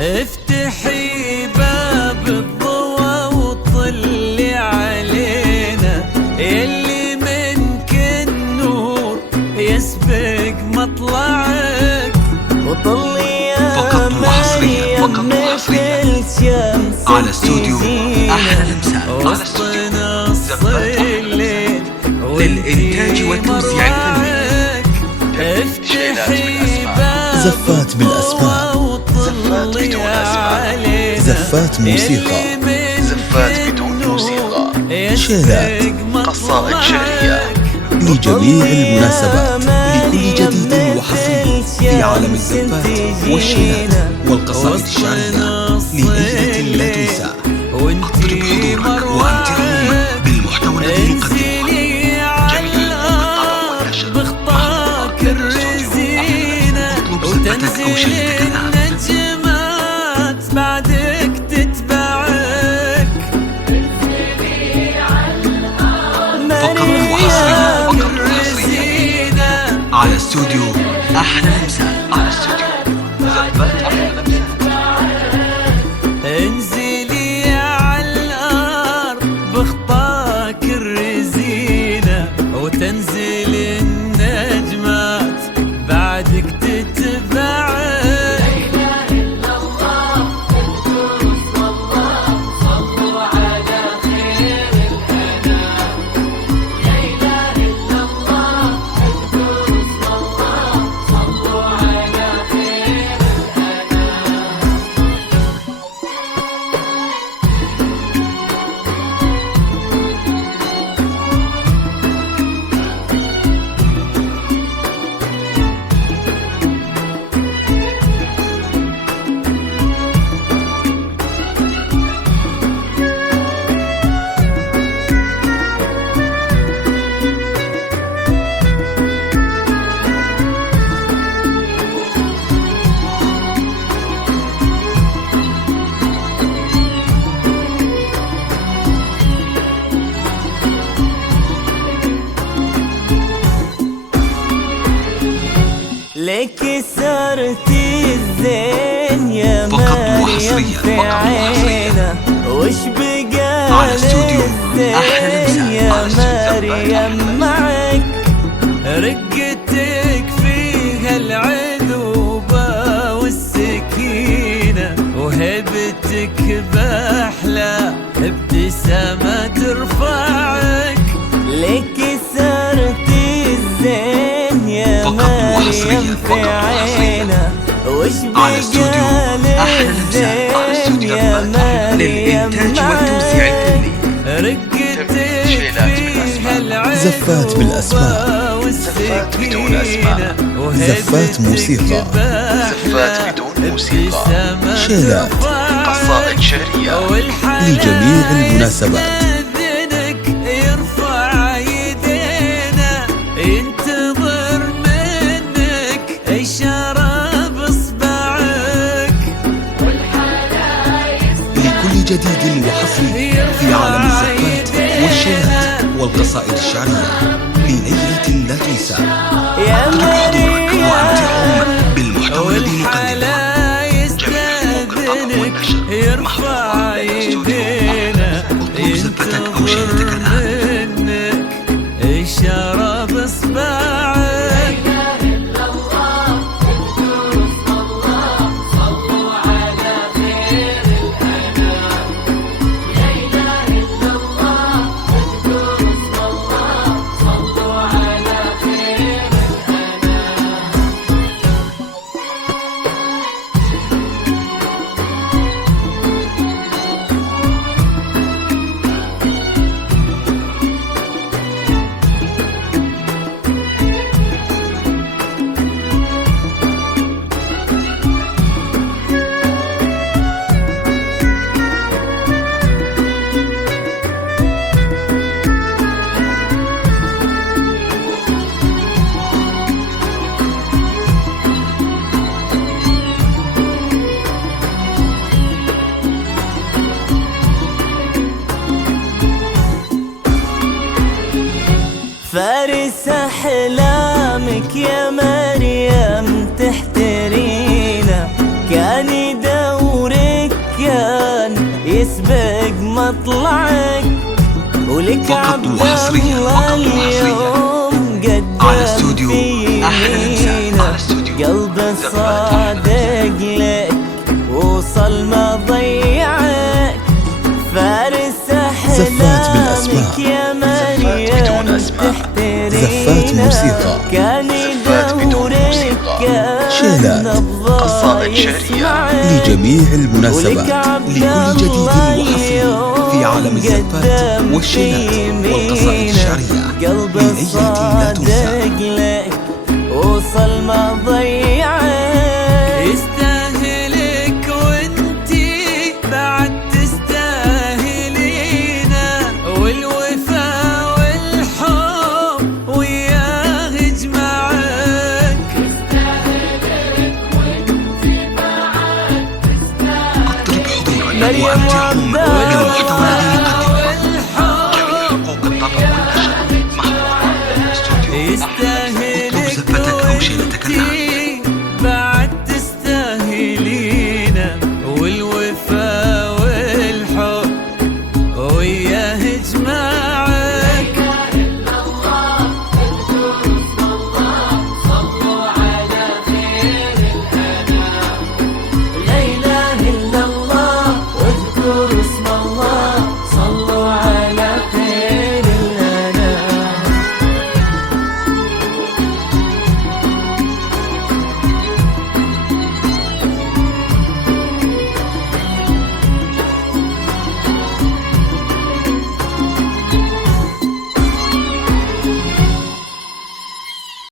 افتحي باب الضوى وطلي علينا، يلي منك النور يسبق مطلعك، وطلي يا مريم مثل شمس على استوديو أحلى الأمثال، وسط نص الليل للإنتاج والتوزيع الفني. افتحي باب زفات بالأسماء، زفات بدون أسماء، زفات موسيقى، زفات بدون موسيقى، شيلات، قصائد شعرية لجميع المناسبات، لكل جديد وحصري في عالم الزفات والشيلات والقصائد الشعرية لليلة لا تنسى. اطلب حضورك وأنت عم بالمحتوى الذي نقدمه. جميع المقطع والنشر بخطاك الرزينة، زفتك أو شريطك الآن. النجمات بعدك تتبعك، فقط وحصريا على استوديو أحلى الأمثال، على استوديو زفات أحلى الأمثال. انزلي على الأرض بخطاك الرزينة، وتنزل النجمات بعدك تتبعك. لك صرتي الزين يا مريم في عينا، وش بقى على استوديو أحلى الزين يا الأمثال، مريم معك، رقتك فيها العذوبة والسكينة، وهبتك بأحلى ابتسامة ترفعك. لك صرتي الزين يا مريم في عينا، وش بقى الزين يا مريم معك، رقتك فيها العذوبة زفات بالأسماء، زفات بدون أسماء، زفات موسيقى، زفات بدون موسيقى، شيلات، قصائد شعرية لجميع المناسبات. يرفع يدينا ينتظر منك إشارة بإصبعك، لكل جديد وحصري في عالم الزفات والشيلات والقصائد الشعرية لليلة لا تنسى. يا حضورك وأنت عم بالمحتوى الذي والحلا يستأذنك يرفع يدينا ينتظر منك إشارة بإصبعك. فارس أحلامك يا مريم تحترينا، كان يدور ولك فقط وحصريا على استوديو أحلى الإنسان. على استوديو قلب صادق لك وصل ما ضيعك، فارس زفات بالأسماء، أحلامك يا مريم زفات موسيقى، كان يدورك شيلات، قصائد شعرية لجميع المناسبات، لكل جديد وحصري في عالم الزفات والشيلات والقصائد الشعرية لليلة لا تنسى. وصل ما ضيعك، يستاهلك وانتي بعد تستاهلينا، والوفا والحب وياه يجمعك. اطرب حضورا وامتعهم بالمحتوى